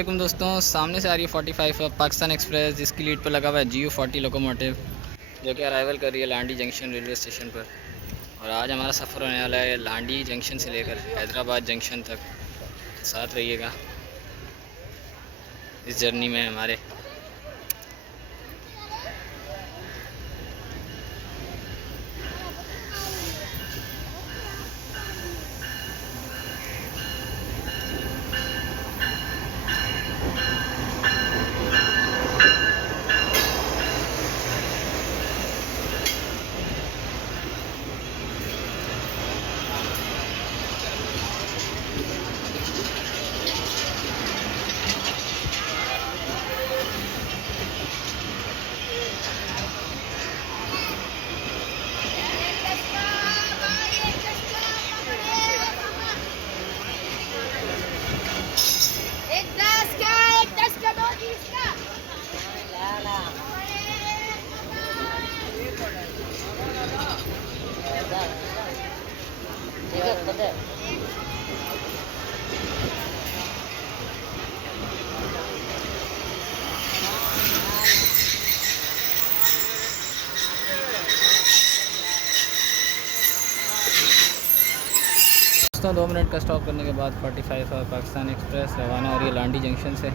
वालेकुम दोस्तों, सामने से आ रही है 45 पाकिस्तान एक्सप्रेस, जिसकी लीड पर लगा हुआ है GU40 लोकोमोटिव, जो कि अराइवल कर रही है लांडी जंक्शन रेलवे स्टेशन पर। और आज हमारा सफ़र होने वाला है लांडी जंक्शन से लेकर हैदराबाद जंक्शन तक। तो साथ रहिएगा इस जर्नी में हमारे। दोस्तों 2 मिनट का स्टॉप करने के बाद 45 और पाकिस्तान एक्सप्रेस रवाना हो रही है लांडी जंक्शन से।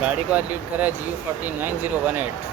गाड़ी को आज लीड करा है GU40 9018।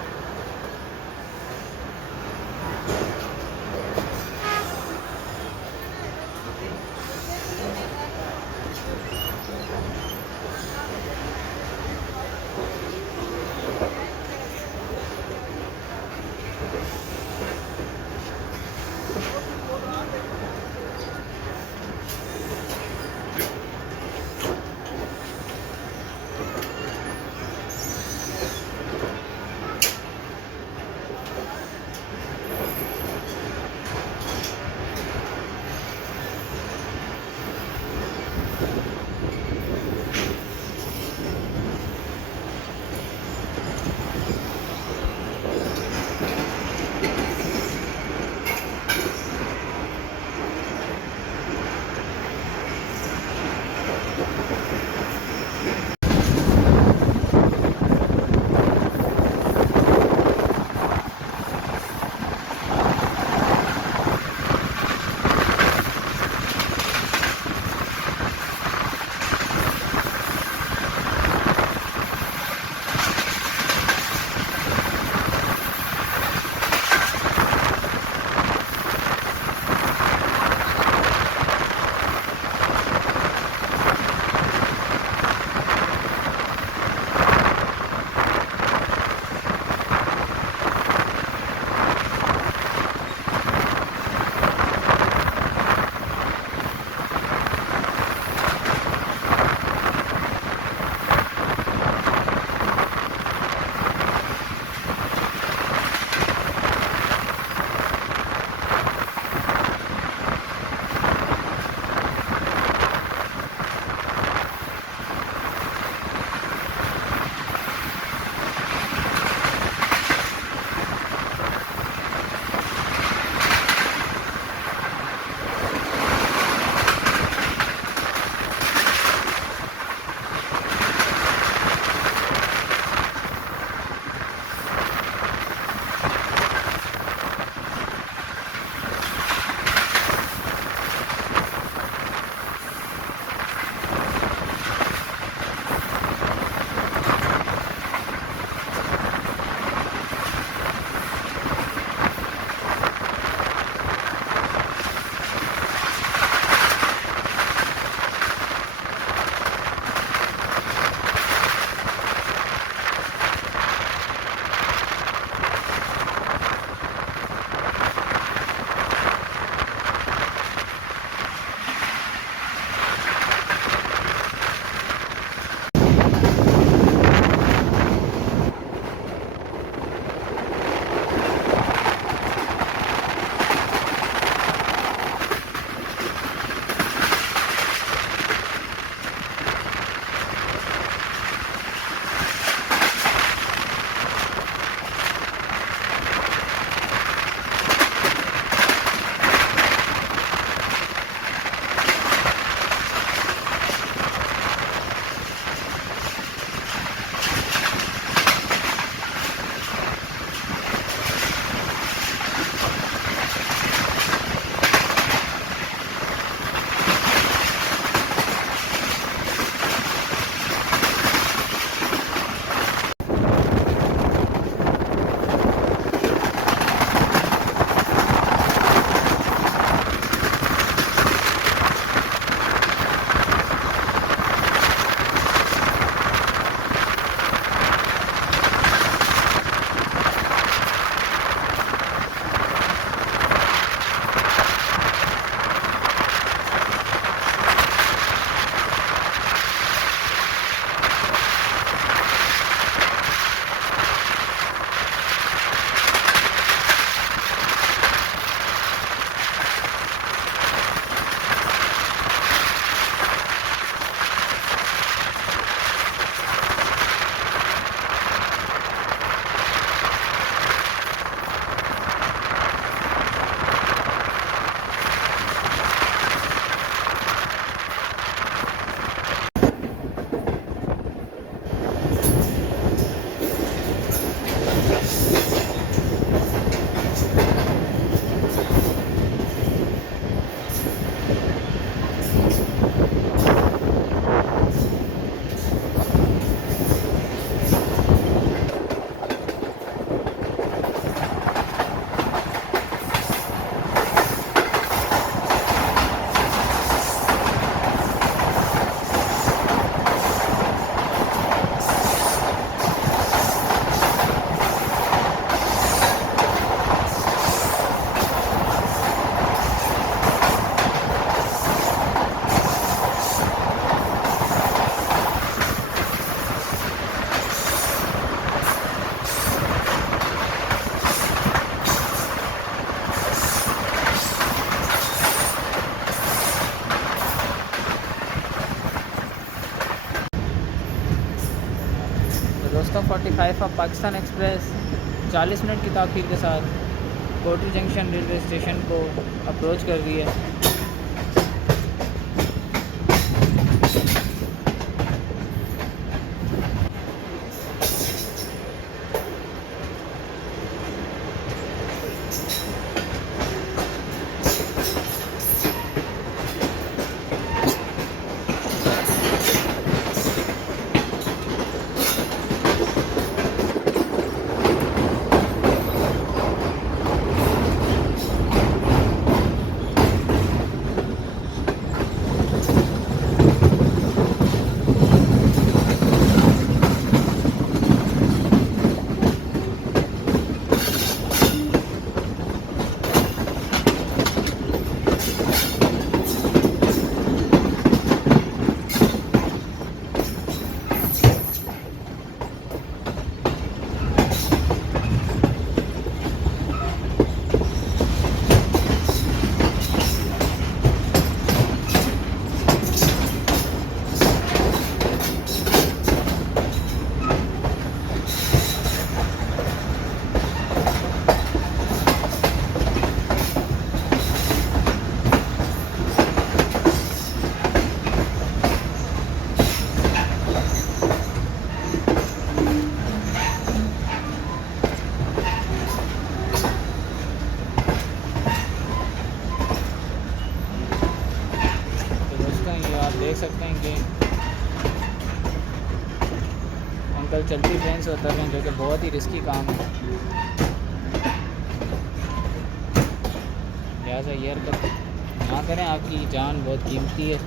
दोस्तों 45 ऑफ पाकिस्तान एक्सप्रेस 40 मिनट की ताख़ीर के साथ कोटरी जंक्शन रेलवे स्टेशन को अप्रोच कर रही है। देख सकते हैं कि अंकल चलती ट्रेन से उतर रहे हैं, जो कि बहुत ही रिस्की काम है। लिहाजा ये हरकत ना करें, आपकी जान बहुत कीमती है।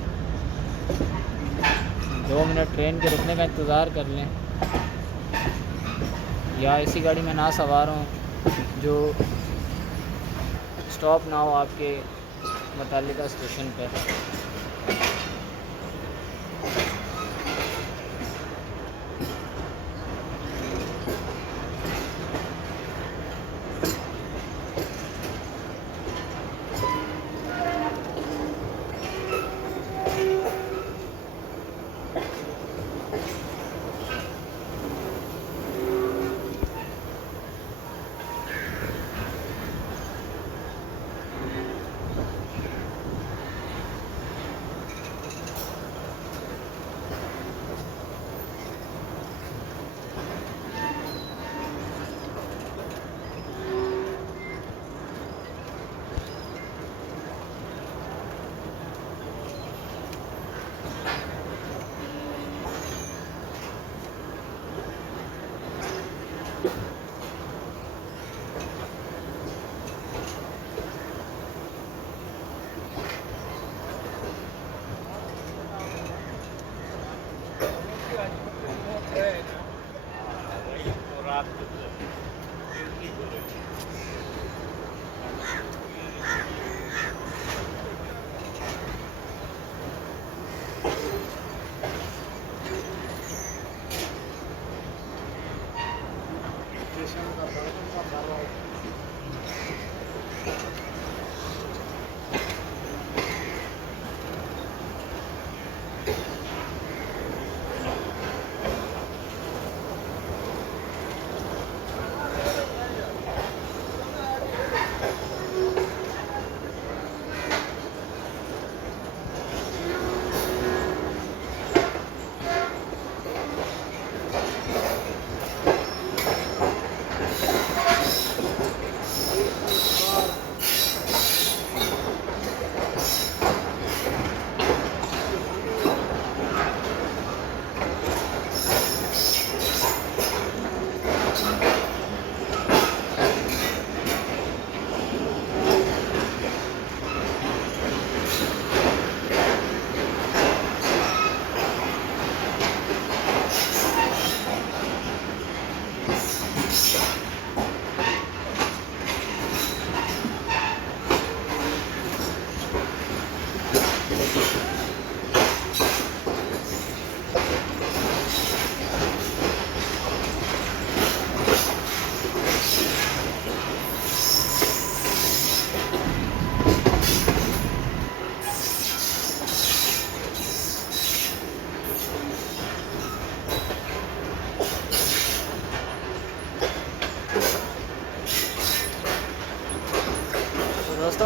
2 मिनट ट्रेन के रुकने का इंतज़ार कर लें, या ऐसी गाड़ी में ना सवार हों जो स्टॉप ना हो आपके मुताल्लिका स्टेशन पर।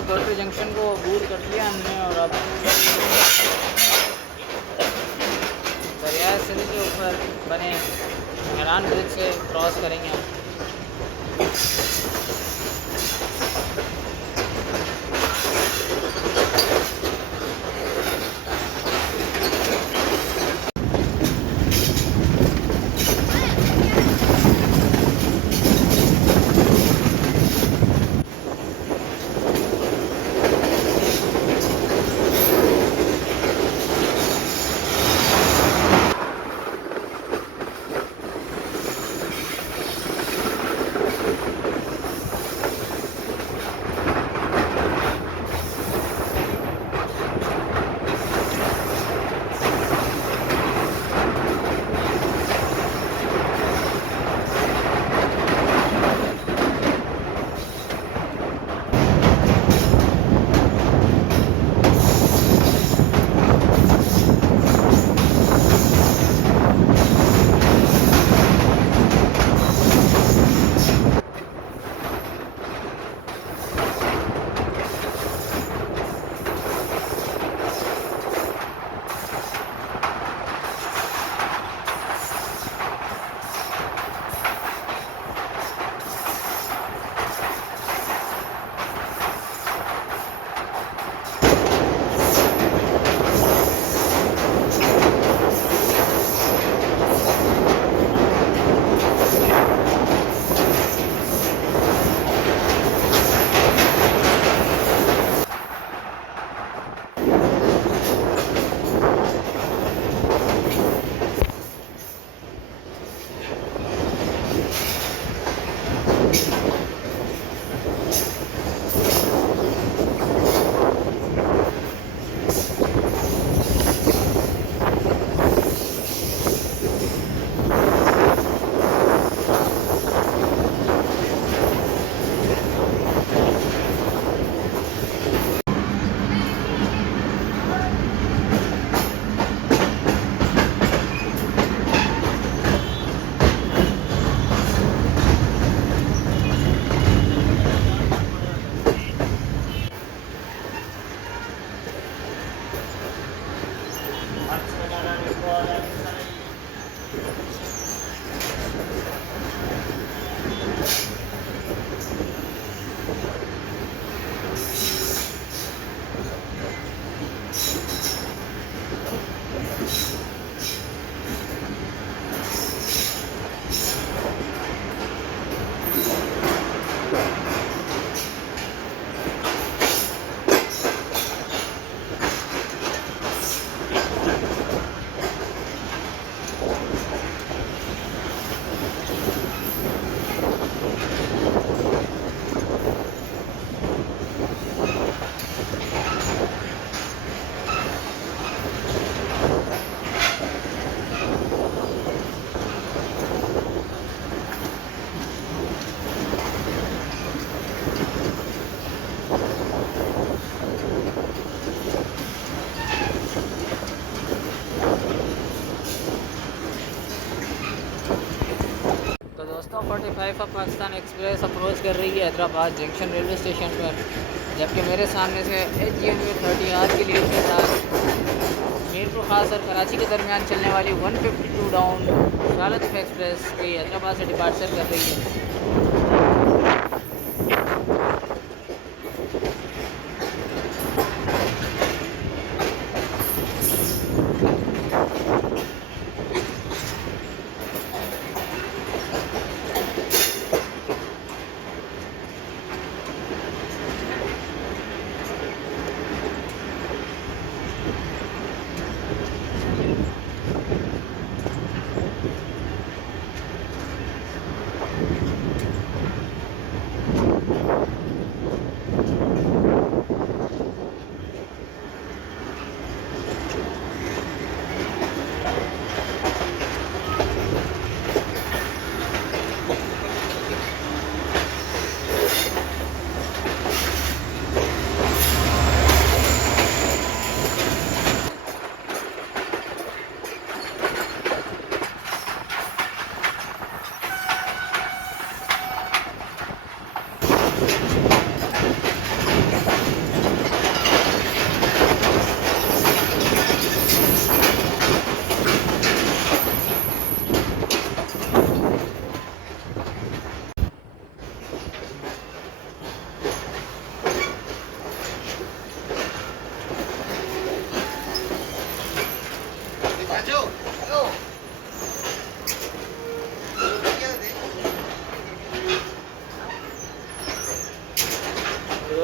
कोटरी जंक्शन को अबूर कर लिया हमने और अब दरिया सिंध के ऊपर बने मेहरान ब्रिज से क्रॉस करेंगे हम। दोस्तों 45 ऑफ पाकिस्तान एक्सप्रेस अप्रोच कर रही है हैदराबाद जंक्शन रेलवे स्टेशन पर, जबकि मेरे सामने से HGNV30R की लीड के साथ मीरपुर खास और कराची के दरमियान चलने वाली 152 डाउन शालत एक्सप्रेस की हैदराबाद से डिपार्चर कर रही है।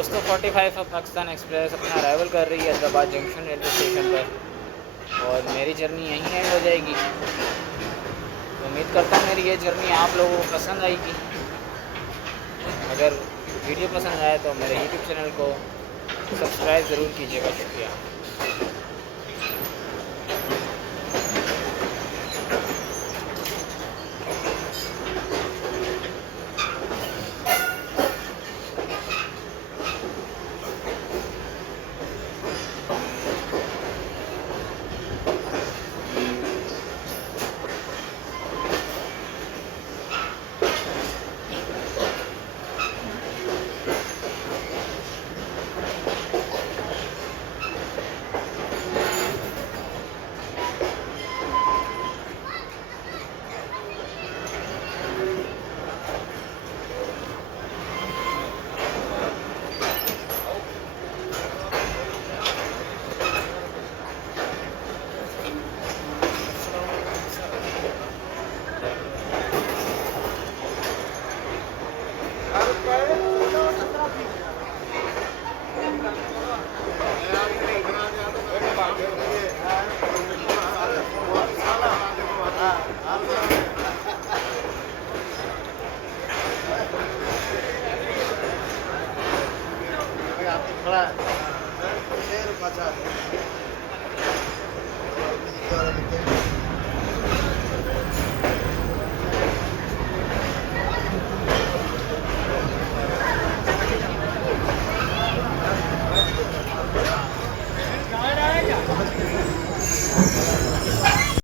दोस्तों 45 अब पाकिस्तान एक्सप्रेस अपना अराइवल कर रही है हैदराबाद जंक्शन रेलवे स्टेशन पर और मेरी जर्नी यहीं एंड हो जाएगी। तो उम्मीद करता हूँ मेरी ये जर्नी आप लोगों को पसंद आएगी। अगर वीडियो पसंद आए तो मेरे यूट्यूब चैनल को सब्सक्राइब ज़रूर कीजिएगा। शुक्रिया।